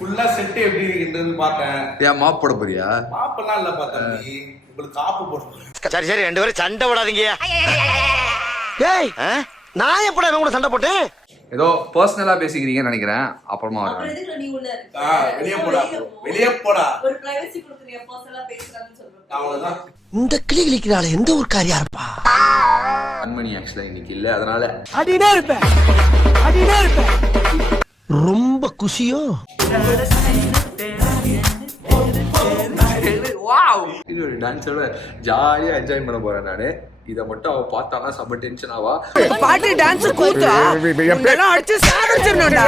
ஃபுல்லா செட் எப்படி இருக்குன்னு பார்த்தேன். ஏன் மாப் போட போறியா? மாப்பெல்லாம் இல்ல பார்த்தேன். உங்களுக்கு காப்பு போடுறேன். சரி சரி, ரெண்டு பேரும் சண்டை போடாதீங்க. ஏய், நான் எப்படா இவங்க கூட சண்டை போட்டேன்? ஏதோ பர்சனலா பேசிக்கிறீங்கன்னு நினைக்கிறேன். அப்புறமா வரேன். வெளியே போடா, வெளியே போடா. ஒரு பிரைவசி கொடுக்குறியா? பர்சனலா பேசுறான்னு சொல்றேன். அவ்வளவுதான். இந்த கிளி கிளிக்கிறாள் எந்த ஒரு காரியா இருப்பா? கண்மணி ஆக்சுவலா இன்னைக்கு இல்ல, அதனால அடினே இருப்பேன். ரொம்ப குஷியோ? இது ஒரு டான்ஸோட ஜாலியா என்ஜாய் பண்ண போறேன் நானு. இத மட்டும் அவ பார்த்தானா செம்ம டென்ஷன் ஆவா. பாட்டி டான்ஸ் கூத்தா எல்லாம் அடிச்சு சாவடிச்சிரணும்டா.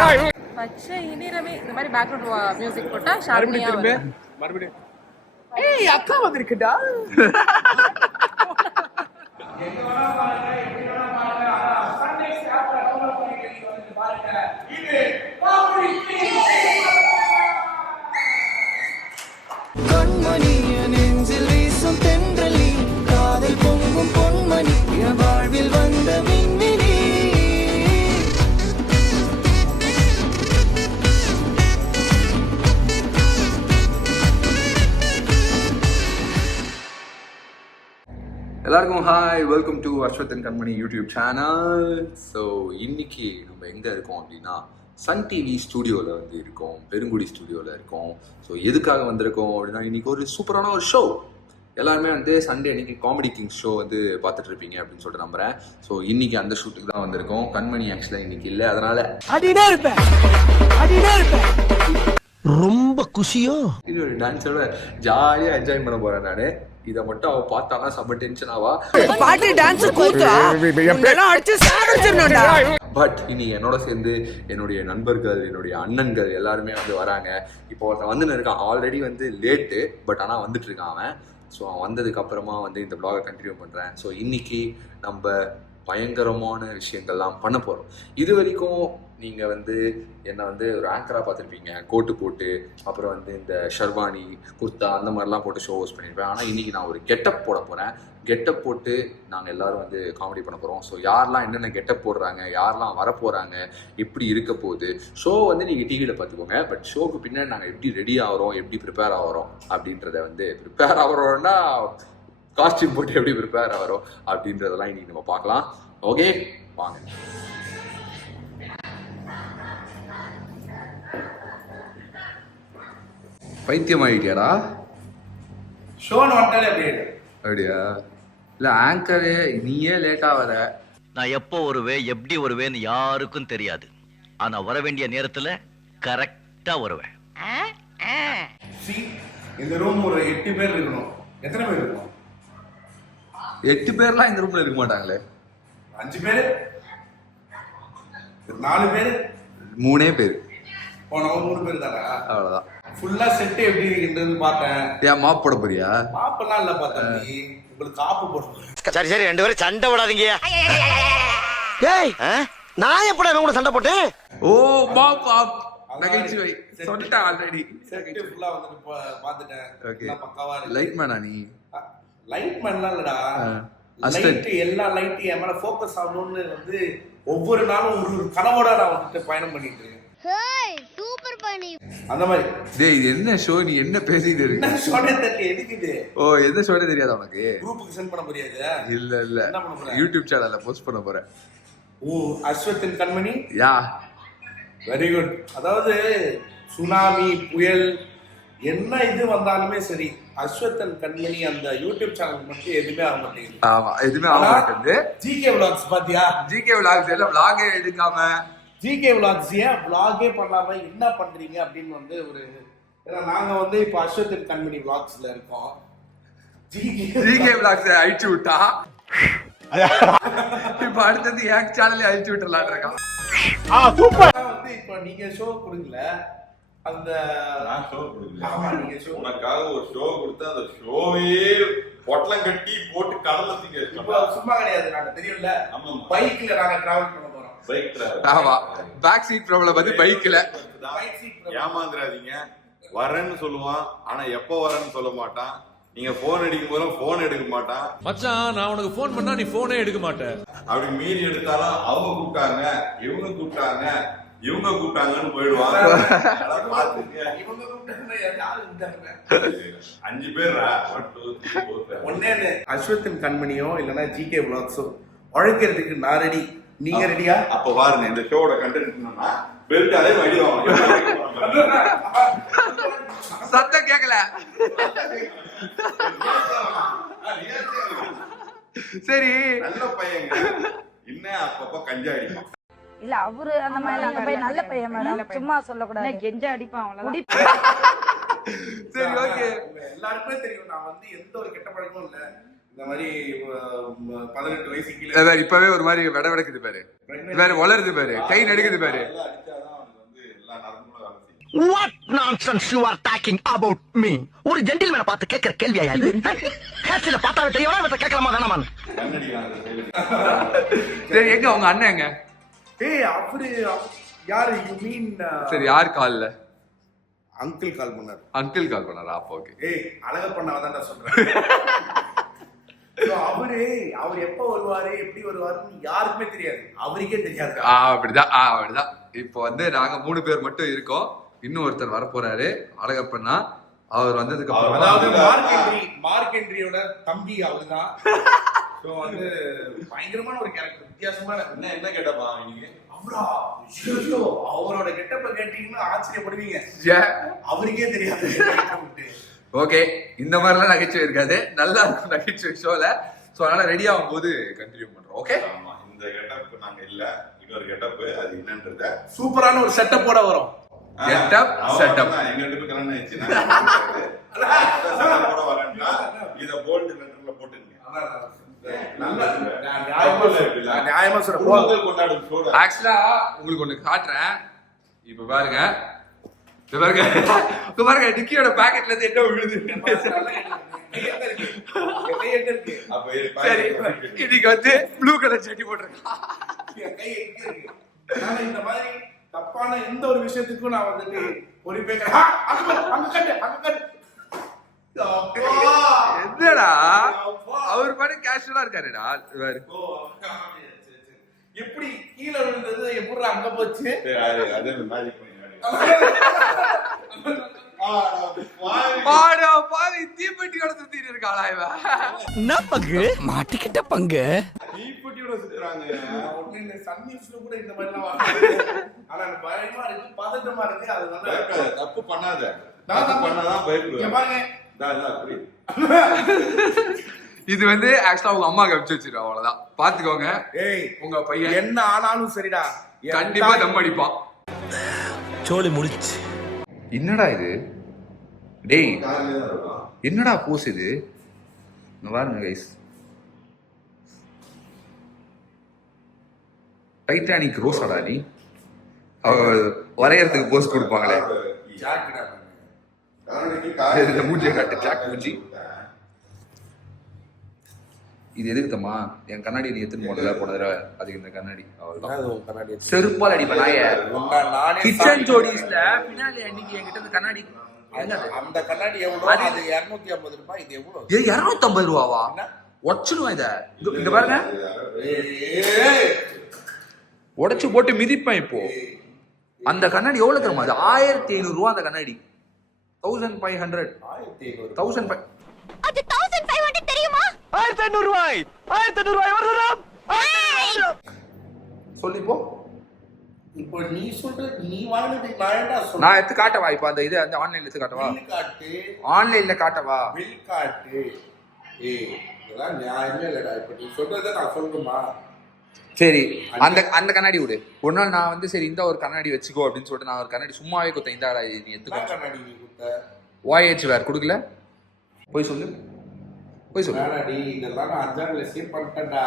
பச்சை இனிரவே இந்த மாதிரி பேக்ரவுண்ட் மியூசிக் போட்டா ஷார்னியா வரும். மறுபடியும் ஏய், அக்கா வந்திருக்குடா. கண்மணி நெஞ்சில் வீசும் தென்றலி, காதல் பொங்கும் பொன்மணி, என் வாழ்வில் வந்த விண்மினி. எல்லாருக்கும் hi, welcome to அஸ்வத்தன் Kanmani YouTube channel. So இன்னைக்கு நம்ம எங்கே இருக்கோம் அப்படின்னா சன் டிவி ஸ்டுடியோவில் வந்து இருக்கோம், பெருங்குடி ஸ்டுடியோவில் இருக்கோம். ஸோ எதுக்காக வந்திருக்கோம் அப்படின்னா இன்னைக்கு ஒரு சூப்பரான ஒரு ஷோ. எல்லாருமே வந்து சண்டே அன்னைக்கு காமெடி கிங்ஸ் ஷோ வந்து பார்த்துட்டு இருப்பீங்க அப்படின்னு சொல்லிட்டு நம்புறேன். ஸோ இன்னைக்கு அந்த ஷூட்டுக்கு தான் வந்திருக்கோம். கண்மணி ஆக்சுவலாக இன்னைக்கு இல்லை, அதனால அடினே இருப்பேன். ரொம்ப குஷியோ? இது ஒரு டான்ஸோட ஜாலியாக என்ஜாய் பண்ண போறேன் நானு. இதை மட்டும் அவ பார்த்தானா செம்ம டென்ஷன் ஆவா. பாட்டி டான்ஸ் கூத்தா எல்லாம் அடிச்சு சாவடிச்சிரணும்டா. பட் இனி என்னோட சேர்ந்து என்னுடைய நண்பர்கள், என்னுடைய அண்ணன்கள் எல்லாருமே வந்து வராங்க. இப்போ ஒருத்தன் வந்து இருக்கான், ஆல்ரெடி வந்து லேட்டு, பட் ஆனால் வந்துட்டு இருக்கான் அவன். ஸோ அவன் வந்ததுக்கு அப்புறமா வந்து இந்த வ்ளாகை கண்டினியூ பண்ணுறேன். ஸோ இன்னைக்கு நம்ம பயங்கரமான விஷயங்கள்லாம் பண்ண போகிறோம். இது வரைக்கும் நீங்கள் வந்து என்னை வந்து ஒரு ஆங்கராக பார்த்துருப்பீங்க, கோட்டு போட்டு, அப்புறம் வந்து இந்த ஷர்வானி குர்தா அந்த மாதிரிலாம் போட்டு ஷோ ஹோஸ்ட் பண்ணியிருப்பேன். ஆனால் இன்றைக்கி நான் ஒரு கெட்டப் போட போகிறேன். கெட்டப் போட்டு நாங்கள் எல்லோரும் வந்து காமெடி பண்ண போகிறோம். ஸோ யாரெல்லாம் என்னென்ன கெட்டப் போடுறாங்க, யாரெல்லாம் வரப்போகிறாங்க, எப்படி இருக்க போகுது, ஷோ வந்து நீங்கள் டிவியில் பார்த்துக்கோங்க. பட் ஷோக்கு பின்னாடி நாங்கள் எப்படி ரெடி ஆகிறோம், எப்படி ப்ரிப்பேர் ஆகிறோம் அப்படின்றத வந்து ப்ரிப்பேர் ஆகிறோன்னா காஸ்டியூம் போட்டு எப்படி ப்ரிப்பேர் ஆகிறோம் அப்படின்றதெல்லாம் இன்னைக்கு நம்ம பார்க்கலாம். ஓகே, வாங்க. பைத்தியம் ஆகிட்டியாடா? ஷோன்னு வந்துட்டாலே அப்படியா? இல்லை ஆங்கரு நீயே லேட்டாக வர. நான் எப்போ வருவேன், எப்படி வருவேன்னு யாருக்கும் தெரியாது. ஆனா வர வேண்டிய நேரத்துல கரெக்டா வருவேன். இந்த ரூம் ஒரு 8 பேர் இருக்கணும். எத்தனை பேர் இருக்கணும்? 8 பேர்லாம் இந்த ரூம்ல இருக்க மாட்டாங்களே. 5 பேர், 4 பேர், 3 பேர். போனவங்க 3 பேர் தானே. அவ்வளவுதான். ஃபுல்லா செட் எப்படி இருக்குன்னு பார்த்தேன். ஏன் மாப் போட போறியா? மாப்பெல்லாம் இல்ல பார்த்தேன். உங்களுக்கு காப்பு போடுறேன். சரி சரி, ரெண்டு பேரும் சண்டை போடாதீங்க. ஏய், நான் எப்படா இவங்க கூட சண்டை போட்டேன்? ஓ மாப் மாப் நகைச்சுவை சொல்லிட்டேன் ஆல்ரெடி. செட் ஃபுல்லா வந்து பார்த்துட்டேன். ஓகே, பக்காவா இருக்கு. லைட் மேனா நீ? லைட் மேன்லாம் இல்லடா. லைட் எல்லா லைட் என் மேல ஃபோக்கஸ் ஆகணும்னு வந்து ஒவ்வொரு நாளும் ஒரு கனவோட நான் வந்துட்டு பயணம் பண்ணிட்டு இருக்கேன். சூப்பர் பண்ணி அந்த மாதிரி. டேய், இது என்ன ஷோ? நீ என்ன பேசிட்டு இருக்க? என்ன ஷோனே தெரியல எதுக்குது? ஓ, எந்த ஷோனே தெரியாதா உனக்கு? குரூப்புக்கு சென்ட் பண்ண முடியாது. இல்ல இல்ல, என்ன பண்ண போற? யூடியூப் சேனல்ல போஸ்ட் பண்ண போறேன். ஓ, அஸ்வத்தின் கண்மணி. யா, வெரி குட். அதாவது சுனாமி, புயல், என்ன இது வந்தாலுமே சரி, அஸ்வத்தன் கண்மணி அந்த யூடியூப் சேனல் மட்டும் எதுவுமே ஆக மாட்டேங்குது. ஆமா, எதுவுமே ஆக மாட்டேங்குது. ஜிகே விளாக்ஸ் பாத்தியா? ஜிகே விளாக்ஸ் எல்லாம் விளாகே எடுக்காம, ஜிகே விளாக்ஸ் ஏன் விளாகே பண்ணாம என்ன பண்றீங்க அப்படின்னு வந்து ஒரு, ஏன்னா நாங்க வந்து இப்ப அஸ்வத்தன் கண்மணி விளாக்ஸ்ல இருக்கோம். ஜிகே விளாக்ஸ் அழிச்சு விட்டா இப்ப அடுத்தது என் சேனல்ல அழிச்சு விட்டுறலாம் இருக்கான். சூப்பர். வந்து இப்ப நீங்க ஷோ கொடுங்கல, அந்த நான் ஷோ கொடுக்கல. ஆமா, நீங்க ஷோ உனக்காக ஒரு ஷோ கொடுத்து அந்த ஷோவே பொட்டலம் கட்டி போட்டு கடல்ல தூக்கி இப்ப வச்சிட்டோம். சும்மா கிடையாது. நாங்க தெரியும்ல, ஆமா, பைக்ல நாங்க டிராவல் பண்ண போறோம். Bike travel. ஆமா, பேக் சீட் ப்ராப்ளம் வந்து பைக்ல. பைக் சீட் ஏமாந்துடாதீங்க. வரேன்னு சொல்லுவான், ஆனா எப்போ வரேன்னு சொல்ல மாட்டான். நீங்க போன் அடிக்கும் போது போன் எடுக்க மாட்டான். மச்சான், நான் உனக்கு போன் பண்ணா நீ போனே எடுக்க மாட்டேன். அப்படி மீறி எடுத்தாலும் அவங்க கூப்பிட்டாங்க, இவங்க கூப்பிட்டாங்க, இவங்க கூப்பிட்டாங்கன்னு போயிடுவாங்க. அதெல்லாம் பார்த்துட்டு இவங்க கூப்பிட்டாங்கன்னா யாரு கூப்பிட்டாங்க? 5 பேரா 1 2 3 4 ஒன்னே அஸ்வத்தின் கண்மணியோ இல்லைன்னா ஜிகே பிளாக்ஸோ உழைக்கிறதுக்கு நான் ரெடி. நீங்க ரெடியா? அப்ப பாருங்க இந்த ஷோட கண்டென்ட் என்னன்னா பெல்ட் அதே வடி வாங்க. சத்தம் கேட்கல. சரி நல்ல பையங்க என்ன அப்பப்ப கஞ்சா அடிப்பான். இல்ல அவரு அந்த மாதிரி நல்ல பையன் மேடம், சும்மா சொல்லக்கூடாது. கெஞ்ச அடிப்பான் அவ்வளவுதான். சரி ஓகே. எல்லாருக்குமே தெரியும் நான் வந்து எந்த ஒரு கெட்ட பழக்கமும் இல்ல. இந்த மாதிரி 18 வயசு கீழே அதான் இப்பவே ஒரு மாதிரி விட விடக்குது பாரு, வேற வளருது பாரு, கை நடுக்குது பாரு. அடிச்சாதான் அவனுக்கு வந்து எல்லா நரம்புகளும் வேலை செய்யும். What nonsense you are talking about me? ஒரு ஜென்டில்மேனை பார்த்து கேட்கிற கேள்வியா இது? ஹேர்ஸ்டைல பார்த்தா தெரியும், இவனை கேட்கலாமா வேணாமா? சரி எங்க உங்க அண்ணன் எங்க? ஏய் அவரு யாரு? யூ மீன் சரி யார் கால்ல? அங்கிள் கால் பண்ணாரு. அங்கிள் கால் பண்ணாரா? அப்ப ஓகே. ஏய் அழக பண்ணாதான் நான் சொல்றேன். அவர் எப்ப வருவாரு எப்படி வருவாருன்னு யாருக்குமே தெரியாது, அவருக்கே தெரியாது. அப்படிதான். இப்போ வந்து நாங்க 3 பேர் மட்டும் இருக்கோம். இன்னும் ஒருத்தர் வர போறாரு அழகப்பண்ணா. அவர் வந்ததுக்கு அப்புறம் அதாவது மார்க் என்ட்ரியோட தம்பி அவர்தான். சோ வந்து பயங்கரமான ஒரு கேரக்டர், வித்தியாசமான. என்ன கேட்டப்பா நீங்க? அவரோட கெட்டப்ப கேட்டீங்கன்னா ஆச்சரியப்படுவீங்க, அவருக்கே தெரியாது. ஓகே, இந்த மாதிரிலாம் நகைச்சுவை இருக்காது, நல்லா இருக்கும் நகைச்சுவை ஷோல. ஸோ அதனால ரெடி ஆகும் போது கண்டினியூ பண்றோம். ஓகே, ஆமா இந்த கெட்டப் நாங்க இல்ல, இன்னொரு கெட்டப் அது என்னன்றத சூப்பரான ஒரு செட்டப்போட வரும். கெட்டப் செட்டப் எங்க ரெண்டு பேரும் கல்யாணம் ஆயிடுச்சு. போட வரேன்னா இத போல்ட் லெட்டர்ல போட்டுங்க. நியாயமா சொல்றேன். கொண்டாடும் ஷோ. ஆக்சுவலா உங்களுக்கு ஒண்ணு காட்டுறேன். இப்ப பாருங்க, பாருங்க டிக்கியோட பாக்கெட்ல இருந்து என்ன விழுது. சரி, இன்னைக்கு வந்து ப்ளூ கலர் சட்டி போட்டிருக்கேன். இந்த மாதிரி தப்பான எந்த ஒரு விஷயத்துக்கும் நான் வந்துட்டு பொறுப்பே என்னடா அவர் பாட்டு கேஷுவலா இருக்காருடா. எப்படி கீழே விழுந்தது, எப்படி அங்க போச்சு? அதே மேஜிக் பண்ணி தீப்பெட்டியோட சுத்திட்டு இருக்காளா இவன்? என்ன பங்கு மாட்டிக்கிட்ட பங்கு? தீப்பெட்டியோட சுத்துறாங்க. ஒண்ணு சன் நியூஸ்ல கூட இந்த மாதிரி எல்லாம் ஆனா எனக்கு பயமா இருக்கு, பதட்டமா இருக்கு. அதனால தப்பு பண்ணாத, தப்பு பண்ணாதான் பயப்படுவேன். பாருங்க இது வந்து ஆக்சுவலா உங்க அம்மா கமிச்சு வச்சிருக்கா, அவ்வளவுதான் பாத்துக்கோங்க. ஏய் உங்க பையன் என்ன ஆனாலும் சரிடா, கண்டிப்பா தம் அடிப்பான். சோலி முடிச்சு. என்னடா இது? டேய் என்னடா போஸ் இது? பாருங்க கைஸ், டைட்டானிக் ரோஸ் அடா நீ. வரையறதுக்கு போஸ் கொடுப்பாங்களே, இந்த மூஞ்சியை காட்டு, ஜாக் மூஞ்சி. இது எதுக்குமா? என் கண்ணாடி நீ எத்தனை போன தடவை அதுக்கு இந்த கண்ணாடி அவ்வளவுதான். செருப்பால் அடிப்பேன் கிச்சன் ஜோடிஸ்ல பின்னாடி அன்னைக்கு என்கிட்ட இந்த கண்ணாடி. அந்த கண்ணாடி எவ்வளவு? அது 250 ரூபாய். இது எவ்வளவு? 250 ரூபாவா? உடச்சிடுவேன் இத. இங்க பாருங்க, உடைச்சு போட்டு மிதிப்பேன். இப்போ அந்த கண்ணாடி எவ்வளவு தெரியுமா? அது 1500 ரூபா. அந்த கண்ணாடி 1500. 1500 அது 1500 தெரியுமா? 1500 ரூபாய். 1500 ரூபாய் வருதா? சொல்லிப்போ. இப்போ நீ சொல்ற, நீ வாங்குனது நான் என்ன சொல்றேன்? நான் எடுத்து காட்டவா? இப்போ அந்த இது அந்த ஆன்லைன்ல எடுத்து காட்டவா? பில் காட்டு, ஆன்லைன்ல காட்டவா? பில் காட்டு. ஏய் இதெல்லாம் நியாயமே இல்லடா. இப்போ நீ சொல்றதை நான் சொல்லணுமா? சரி, அந்த கண்ணாடி விடு. ஒரு நாள் நான் வந்து சரி இந்த ஒரு கண்ணாடி வச்சுக்கோ அப்படின்னு சொல்லிட்டு நான் ஒரு கண்ணாடி சும்மாவே கொடுத்தேன். இந்த நீ எடுத்துக்கோ. கண்ணாடி நீ கொடுத்த வாய்ஹெச் வேற கொடுக்கல. போய் சொல்லு, போய் சொல்லு. கண்ணாடி இதெல்லாம் நான் 5ஆண்டுல சேவ் பண்ணிட்டேன்டா.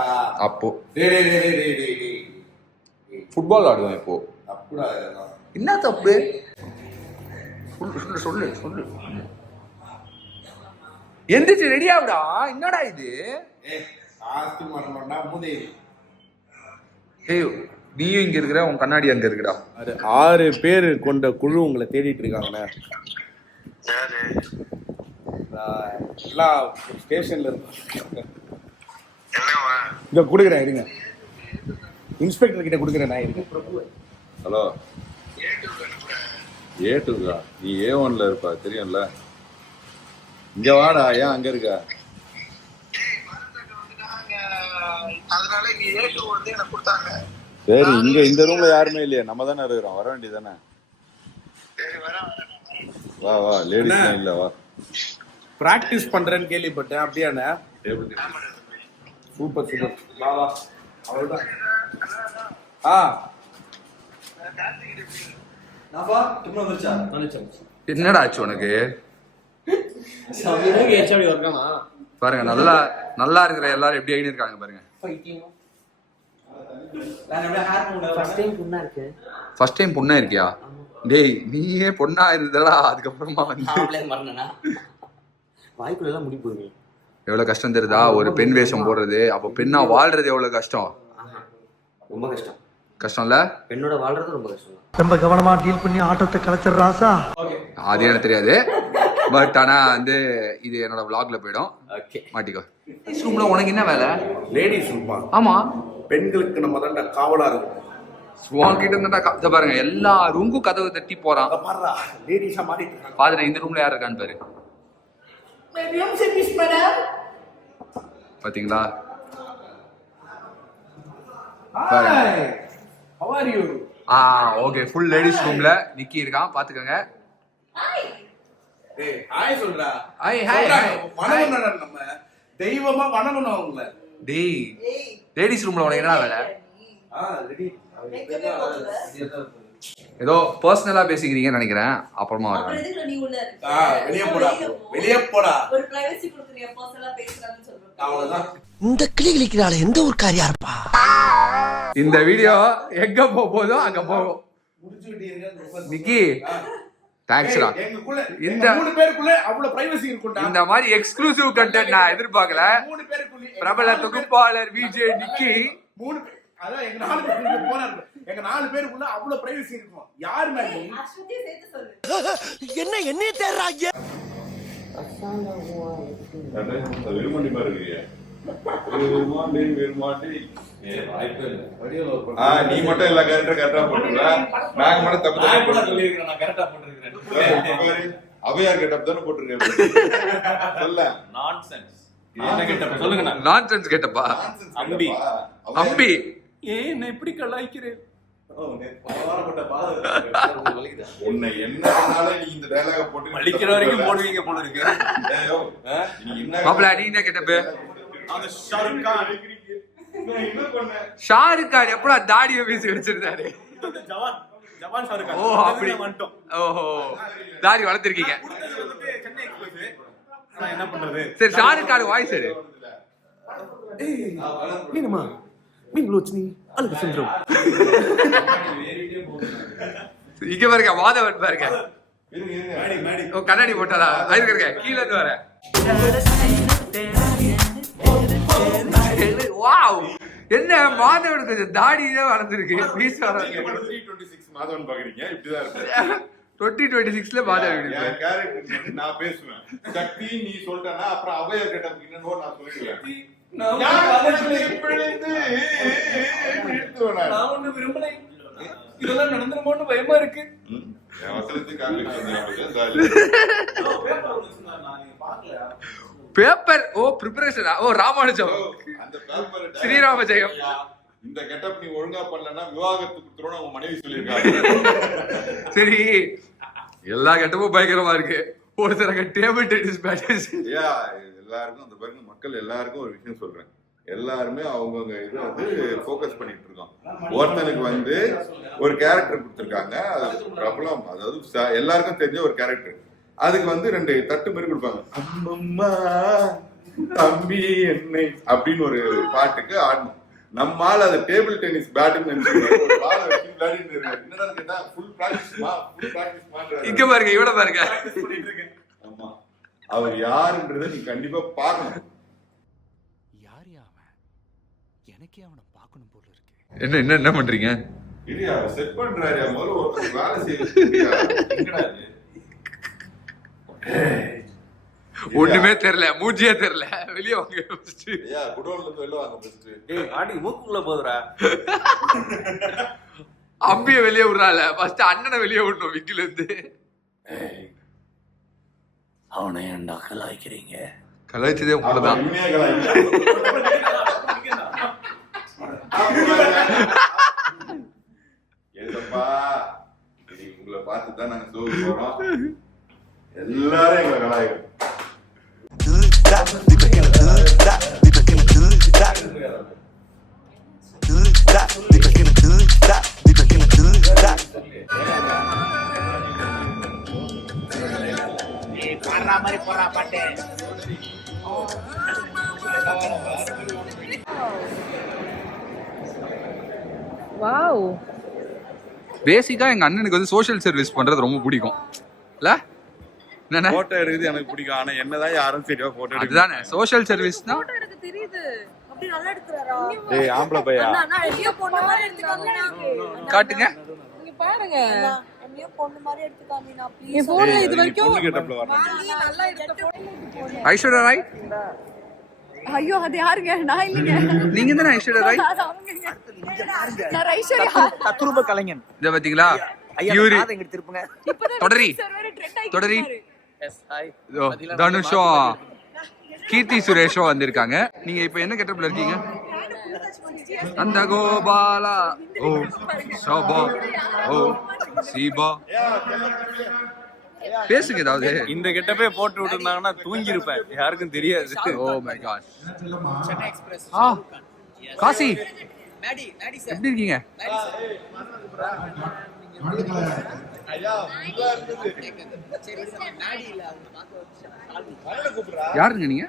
அப்போ டேய் ஃபுட்பால் ஆடுவேன் இப்போ. அப்படிடா இதெல்லாம் என்ன தப்பு? சொல்லு சொல்லு சொல்லு. எந்திரிச்சு ரெடி ஆகுடா. என்னடா இது? ஆஸ்தி மரம்டா மூதேவி. ஏய் நீயும் இங்க இருக்கிற, உன் கண்ணாடி அங்க இருக்குடா. 6 பேர் கொண்ட குழு உங்களை தேடிட்டு இருக்காங்கண்ணே. எல்லாம் ஸ்டேஷன்ல இருக்கு. இங்க கொடுக்குறேன் இருங்க, இன்ஸ்பெக்டர் கிட்ட கொடுக்குறேன் நான். இருங்க. ஹலோ A2 நீ A1ல இருப்பா தெரியும்ல. இங்க வாடா, ஏன் அங்க இருக்க? சரி, இங்க இந்த ரூம்ல யாருமே இல்லையே, நம்ம தானே இருக்கிறோம், வர வேண்டியதானே. வா வா, லேடிஸ் இல்ல, வா. பிராக்டிஸ் பண்றேன்னு கேள்விப்பட்டேன், அப்படியாண்ணே? சூப்பர் சூப்பர், வா வா, அவ்வளவுதான். என்னடா ஆச்சு உனக்கு? பாருங்க, நல்லா நல்லா இருக்கிற எல்லாரும் எப்படி ஆகிட்டு இருக்காங்க பாருங்க. ஃபர்ஸ்ட் டைம் பொண்ணா இருக்கியா? டேய், நீயே பொண்ணா இருந்ததா அதுக்கப்புறமா வந்து வாய்க்குள்ள முடி போகுது. எவ்வளவு கஷ்டம் தெரியுதா ஒரு பெண் வேஷம் போடுறது? அப்ப பெண்ணா வாழ்றது எவ்வளவு கஷ்டம்? ரொம்ப கஷ்டம். கஷ்டம் இல்ல? பெண்ணோட வாழ்றது ரொம்ப கஷ்டம். ரொம்ப கவனமா டீல் பண்ணி ஆட்டத்தை கலைச்சிடுறாசா. அது எனக்கு தெரியாது, பட் ஆனா வந்து இது என்னோட vlogல போயிடும். மாட்டிக்கோ. ரூம்ல உனக்கு என்ன வேலை? லேடிஸ் ரூமா? ஆமா, பெண்களுக்கு நம்ம தான் காவலா இருக்கும். உன்கிட்ட இருந்தா பாருங்க, எல்லா ரூமுக்கும் கதவு தட்டி போறான். பாருடா, லேடிஸா மாறிட்டு இருக்காங்க. பாருங்க, இந்த ரூம்ல யார் இருக்கான்னு பாரு. பாத்தீங்களா? How are you? Okay, full ladies ரூம்ல நிக்கி இருக்கான், பாத்துக்கங்க. ஏய், ஹாய் சொல்றா. Hi hi hi. வணங்கணும்டா, நம்ம தெய்வமா வணங்கணும் அவங்கள. டேய், லேடிஸ் ரூம்ல உனக்கு என்ன வேலை? ரெடி. ஏதோ பர்சனலா பேசிக்கிறீங்கன்னு நினைக்கிறேன், அப்புறமா வரேன். வெளியே போடா, வெளியே போடா. ஒரு பிரைவசி கொடுக்குறீங்க, பர்சனலா பேசுறாங்கன்னு சொல்றேன். அவ்வளவுதான். இந்த கிளி கிளிக்கிறாள் எந்த ஒரு காரியா இருப்பா. இந்த வீடியோ எங்க போதோ அங்க போகும். நிக்கி, தேங்க்ஸ்டா. இந்த 3 பேருக்குள்ள அவ்வளவு பிரைவசி இருக்கும்டா. இந்த மாதிரி எக்ஸ்க்ளூசிவ் கண்டென்ட் நான் எதிர்பார்க்கல. 3 பேருக்குள்ள பிரபல தொகுப்பாளர் விஜே நிக்கி 3 அதான் எங்க 4 பேருக்குள்ள போறாரு. எங்க 4 பேருக்குள்ள அவ்வளவு பிரைவசி இருக்கும். யார் மேல? அஸ்வதியை சேர்த்து சொல்லு. என்ன என்னைய தேடுறாங்க? விரும்மாண்டி மாதிரி இருக்கீங்க. நீ மட்டும் எல்லா கேரக்டரும் கரெக்டா போட்டுருக்க, நாங்க மட்டும் தப்பு அவையார் கெட்டப் தானே போட்டிருக்கேன். சொல்ல நான்சென்ஸ் கேட்டப்பா. அம்பி அம்பி ஏன் இப்படி கலாய்க்கிறேன்? உன்னை என்ன நீ இந்த டயலாக போட்டு மலிக்கிற வரைக்கும் போடுவீங்க போல இருக்கு. மாப்ள, நீ என்ன கேட்டப்ப? ஷாருக் கான் எப்படா தாடியை பேசி வச்சிருந்தாரு? ஓ, அப்படி. ஓஹோ, தாடி வளர்த்திருக்கீங்க. என்ன பண்றது? சரி, ஷாருக் கான் வாய்ஸ் சரி. மீனுமா மீன்லோச்சினி அழகு சுந்தரம். இங்க பாருங்க, மாதவன் பாருங்க. ஓ, கண்ணாடி போட்டாரா? இருக்க கீழே இருந்து வர. வாவ், என்ன மாதவனுக்கு கொஞ்சம் தாடியே வளர்ந்துருக்கு. 2026 மாதவன் பாக்குறீங்க, இப்படிதான் இருக்கு. 2026ல மாதவன் நான் பேசுவேன். சக்தி நீ சொல்லிட்டா அப்புறம் அவையார் கெட்டப் என்னன்னு நான் சொல்லிடுவேன். இதெல்லாம் நடந்துருமோன்னு பயமா இருக்கு. பேப்பர் ஓ ப்ரிப்பரேஷனா? ஓ, ராமானுஜம், ஸ்ரீராம ஜெயம். இந்த கெட்டப் நீ ஒழுங்கா பண்ணலன்னா விவாகரத்துக்கு கொடுத்துருவோம் அவங்க மனைவி சொல்லியிருக்காங்க. சரி, எல்லா கெட்டப்பும் பயங்கரமா இருக்கு. ஒரு சில டேபிள் டென்னிஸ் மேட்சஸ். எல்லாருக்கும் அந்த பாருங்க, மக்கள் எல்லாருக்கும் ஒரு விஷயம் சொல்றேன். எல்லாருமே அவங்கவுங்க இது வந்து ஃபோக்கஸ் பண்ணிட்டு இருக்கோம். ஒருத்தனுக்கு வந்து ஒரு கேரக்டர் கொடுத்துருக்காங்க, அது பிரபலம், அதாவது எல்லாருக்கும் தெரிஞ்ச ஒரு கேரக்டர். அதுக்கு வந்து 2 தட்டு மாதிரி கொடுப்பாங்க. அம்மம்மா தம்பி என்னை அப்படின்னு ஒரு பாட்டுக்கு ஆடணும். நம்மால அது டேபிள் டென்னிஸ் பேட்டுன்னு இங்க பாருங்க, இவட பாருங்க. ஆமா, அவர் யாருன்றதை நீ கண்டிப்பா பார்க்கணும். என்ன என்ன என்ன பண்றீங்க? இல்லையா செட் பண்றாரு, முதல்ல ஒரு வேலை செய்ய. ஒண்ணுமே தெரியல, மூஞ்சியே தெரியல. வெளியே வாங்க. குடோன்ல இருந்து வெளில வாங்க. ஏய், ஆடி மூக்குள்ள போதுடா. அம்பிய வெளியே விடுறாள். ஃபர்ஸ்ட் அண்ணனை வெளியே விடணும் விக்கில இருந்து. அவனை ஏன்டா கலாய்க்கிறீங்க? கலாய்ச்சதே உங்களதான். உங்களை பார்த்து தான் நாங்க சோறு போறோம். எல்லாரும் எங்களை கலாய்க்கிறோம். வாவ். பேசிக்கா எங்க அண்ணனுக்கு வந்து சோஷியல் சர்வீஸ் பண்றது ரொம்ப பிடிக்கும் இல்ல? என்ன போட்டோ எடுக்குது எனக்கு பிடிக்கும். ஆனா என்னதான் யாரும் சரியா போட்டோ எடுக்க. அதுதானே சோஷியல் சர்வீஸ் தான். போட்டோ எனக்கு தெரியுது. அப்படி நல்லா எடுக்கறாரா? டேய் ஆம்பளை பையா. அண்ணா எங்கயோ பொண்ணு மாதிரி எடுத்துக்காமீனா. காட்டுங்க. நீங்க பாருங்க. எங்கயோ பொண்ணு மாதிரி எடுத்துக்காமீனா என் ப்ளீஸ். போன்ல இது வரைக்கும் பொண்ணு கெட்டப்ல வரணும். நீ நல்லா எடுத்த போட்டோ. ஐஸ்வர்யா ராய். ஐயோ அது யாருங்க? நான் இல்லைங்க. நீங்க தானே ஐஸ்வர்யா ராய்? நான் ஐஸ்வர்யா. தத்ரூப கலைஞன். இத பாத்தீங்களா? யூரி இங்க திருப்புங்க. தொடரி தொடரி. இதோ தனுஷும் கீர்த்தி சுரேஷும் வந்திருக்காங்க. நீங்க இப்ப என்ன கெட்டப்ல இருக்கீங்க? அந்த கோபாலா ஓ சோபா ஓ சீபா. பேசுங்க ஏதாவது. இந்த கெட்டப்பே போட்டு விட்டுருந்தாங்கன்னா தூங்கி இருப்பேன், யாருக்கும் தெரியாது. Oh my God. காசி எப்படி இருக்கீங்க? யாருங்க நீங்க?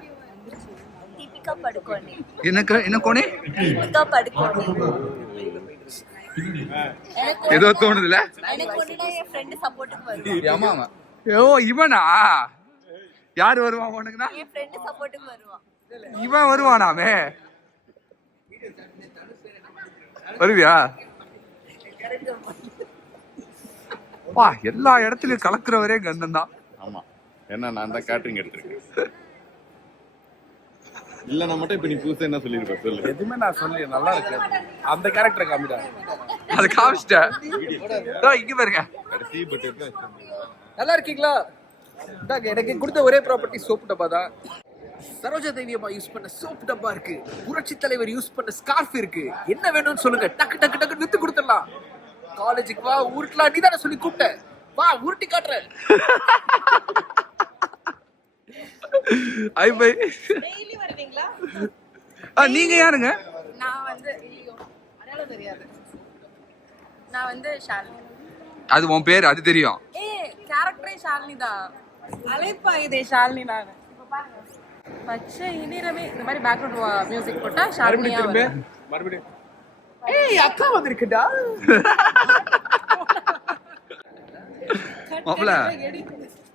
தீபிகா படுகோனே. எனக்கு என்ன கோனே? தீபிகா படுகோனே. ஏதோ தோணுதுல. எனக்கு ஒண்ணுனா என் ஃப்ரெண்ட் சப்போர்ட்டுக்கு வருவான். ஆமா. ஓ இவனா? யார் வருவான் உனக்குனா? என் ஃப்ரெண்ட் சப்போர்ட்டுக்கு வருவான். இவன் வருவானாமே. வருவியா? வா, எல்லா இடத்துலயும் கலக்குறவரே கண்ணன் தான். ஆமா. ஏன்னா நான் தான் கேட்டரிங் எடுத்திருக்கேன். இல்ல நான் மட்டும் இப்ப நீ புதுசா என்ன சொல்லிருப்ப சொல்லு. எதுவுமே நான் சொல்லி நல்லா இருக்கு. அந்த கேரக்டரை காமிடா. அது காமிச்சிட்டேன். இங்க பாருங்க. கடைசி பட் நல்லா இருக்கீங்களா? எனக்கு கொடுத்த ஒரே ப்ராப்பர்ட்டி சோப்பு டப்பா தான். சரோஜா தேவி அம்மா யூஸ் பண்ண சோப்பு டப்பா இருக்கு. புரட்சி தலைவர் யூஸ் பண்ண ஸ்கார்ஃப் இருக்கு. என்ன வேணும்னு சொல்லுங்க, டக்கு டக்கு டக்கு வித்து கொடுத்துடலாம். காலேஜுக்கு வா உருட்டலாம், நீ தானே சொல்லி கூப்பிட்ட. வா உருட்டி காட்டுறேன். ஐ பை. டெய்லி வருவீங்களா? நீங்க யாருங்க? நான் வந்து அடையாளம் தெரியாது. நான் வந்து ஷாலினி. அது உன் பேர், அது தெரியும். கேரக்டரே ஷாலினி தான். அழைப்பா இதே ஷாலினி நான். பச்சை இனிரமே இந்த மாதிரி பேக்ரவுண்ட் மியூசிக் போட்டா ஷாலினியா வரும். மறுபடியும் ஏய் அக்கா வந்திருக்குடா. மாப்ள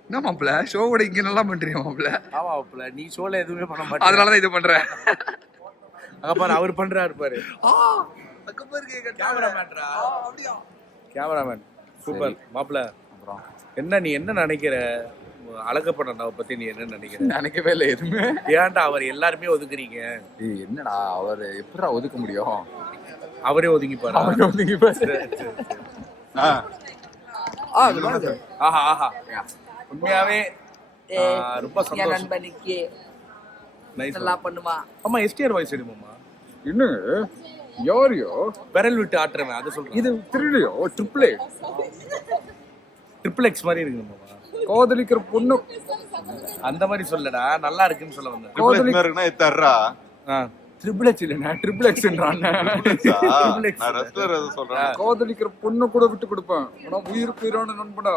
என்ன மாப்ள ஷோவோட இங்க நல்லா பண்றீங்க மாப்ள. ஆமா மாப்ள, நீ ஷோல எதுவுமே பண்ண மாட்டே. அதனாலதான் இது பண்றேன். அங்க பாரு அவர் பண்றாரு பாரு. அங்க பாருங்க கேமராமேன்டா. கேமராமேன் சூப்பர் மாப்ள. அப்புறம் என்ன நீ என்ன நினைக்கிற? அழகப்படனாவை பத்தி நீ என்ன நினைக்கிற? நினைக்கவே இல்லை எதுவுமே. ஏன்டா அவர் எல்லாருமே ஒதுக்குறீங்க? என்னடா அவர் எப்படா ஒதுக்க முடியும்? அவரே ஒதுங்கி பாரு. அவரே ஒதுங்கி பாரு. ஆஹா ஆஹா உண்மையாவே ரொம்ப சந்தோஷம். நண்பனுக்கு நைஸ். நல்லா பண்ணுமா. அம்மா எஸ்டிஆர் வாய்ஸ் எடுமாமா. இன்னும் யாரையோ விரல் விட்டு ஆட்டுறவன் அது சொல்றேன். இது திருடியோ ட்ரிபிள் எக்ஸ் மாதிரி இருக்குமாமா. காதலிக்கிற பொண்ணு அந்த மாதிரி சொல்லடா, நல்லா இருக்குன்னு சொல்ல வந்தேன். இருக்குன்னா தர்றா. ட்ரிபிள் எக்ஸ் இல்லைண்ணா, ட்ரிபிள் எக்ஸ்ன்றான். காதலிக்கிற பொண்ணு கூட விட்டு கொடுப்பேன். ஆனா உயிருக்கு உயிரான நண்பனா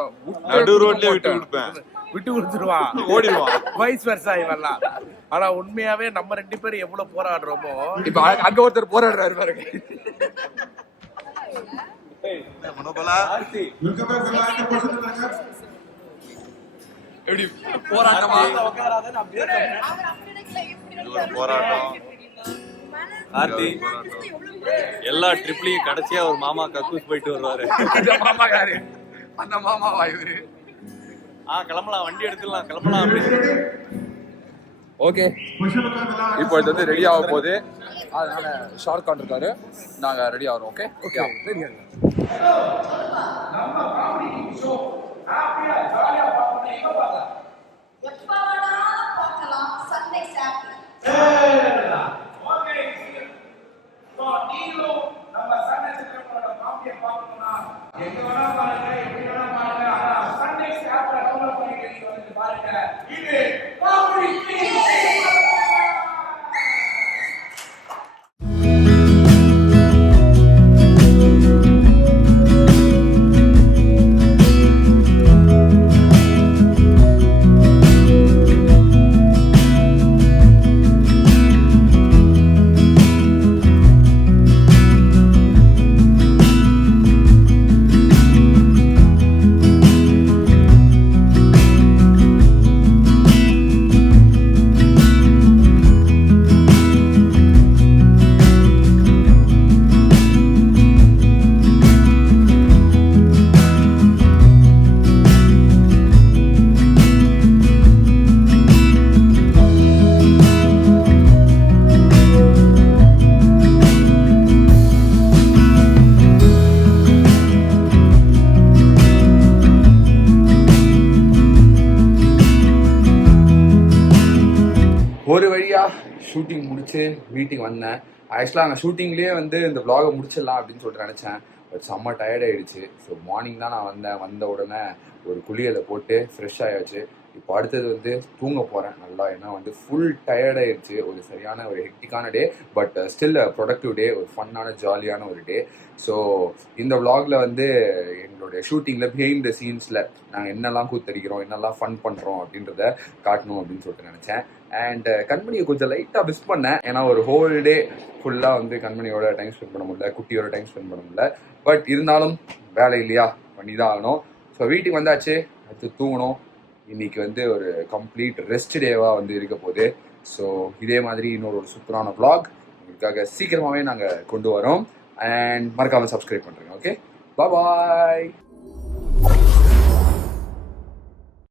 நடு ரோட்லயே விட்டு கொடுப்பேன். விட்டு கொடுத்துருவான், ஓடிடுவான். வைஸ் வெர்சா இவெல்லாம். ஆனா உண்மையாவே நம்ம ரெண்டு பேரும் எவ்வளவு போராடுறோமோ. இப்ப அங்க ஒருத்தர் போராடுறாரு பாருங்க. எப்படி போராட்டமா? போராட்டம். எல்லா ட்ரிப்லயும் கடைசியா ஒரு மாமா கக்கூஸ் போயிட்டு வருவாரு. மாமா யாரு? அந்த மாமாவா இவரு? கிளம்பலாம், வண்டி எடுத்துடலாம், கிளம்பலாம். ஓகே, இப்போ இது வந்து ரெடி ஆக போகுது. அதனால ஷார்ட் கான் இருக்காரு, நாங்க ரெடி ஆகிறோம். ஓகே ஓகே ரெடி ஆகிறோம். நம்ம காமெடி ஷோ ஹாப்பியா ஜாலியா பார்க்கணும். எங்க பார்க்கலாம்? எப்ப வேணாலும் பார்க்கலாம் சண்டே சாப்பிட்டு ஓகே. ஸோ நீங்களும் நம்ம சண்டே சித்திரங்களோட காமெடியை பார்க்கணும்னா எங்க வேணா பாருங்க, எப்படி வேணா பாருங்க. ஆனா சண்டே ஆப்ல டவுன்லோட் பண்ணிட்டு நீங்க வந்து பாருங்க. இது காமெடி கிங். ஒரு வழியாக ஷூட்டிங் முடிச்சு வீட்டுக்கு வந்தேன். ஆக்சுவலாக அங்கே ஷூட்டிங்லேயே வந்து இந்த vlog-அ முடிச்சிடலாம் அப்படின்னு சொல்லிட்டு நினச்சேன். பட் செம்ம டயர்ட் ஆகிடுச்சு. ஸோ மார்னிங் தான் நான் வந்த உடனே ஒரு குளியலை போட்டு ஃப்ரெஷ் ஆயாச்சு. இப்போ அடுத்தது வந்து தூங்க போகிறேன் நல்லா. ஏன்னா வந்து ஃபுல் டயர்ட் ஆயிடுச்சு. ஒரு சரியான ஒரு ஹெக்டிக்கான டே, பட் ஸ்டில் ப்ரொடக்டிவ் டே, ஒரு ஃபன்னான ஜாலியான ஒரு டே. ஸோ இந்த vlog-ல வந்து எங்களுடைய ஷூட்டிங்கில் பிஹைண்ட் த சீன்ஸில் நாங்கள் என்னெல்லாம் கூத்தடிக்கிறோம், என்னெல்லாம் ஃபன் பண்ணுறோம் அப்படின்றத காட்டணும் அப்படின்னு சொல்லிட்டு நினச்சேன். அண்ட் கண்மணியை கொஞ்சம் லைட்டாக மிஸ் பண்ணேன். ஏன்னா ஒரு ஹோல் டே ஃபுல்லாக வந்து கண்மணியோட டைம் ஸ்பெண்ட் பண்ண முடியல, குட்டியோட டைம் ஸ்பெண்ட் பண்ண முடியல. பட் இருந்தாலும் வேலை இல்லையா, பண்ணி தான் ஆகணும். ஸோ வீட்டுக்கு வந்தாச்சு, அடுத்து தூங்கணும். இன்னைக்கு வந்து ஒரு கம்ப்ளீட் ரெஸ்ட் டேவாக வந்து இருக்க போகுது. ஸோ இதே மாதிரி இன்னொரு சூப்பரான vlog உங்களுக்காக சீக்கிரமாகவே நாங்கள் கொண்டு வரோம். அண்ட் மறக்காமல் சப்ஸ்கிரைப் பண்ணுறேங்க. ஓகே, பாய்.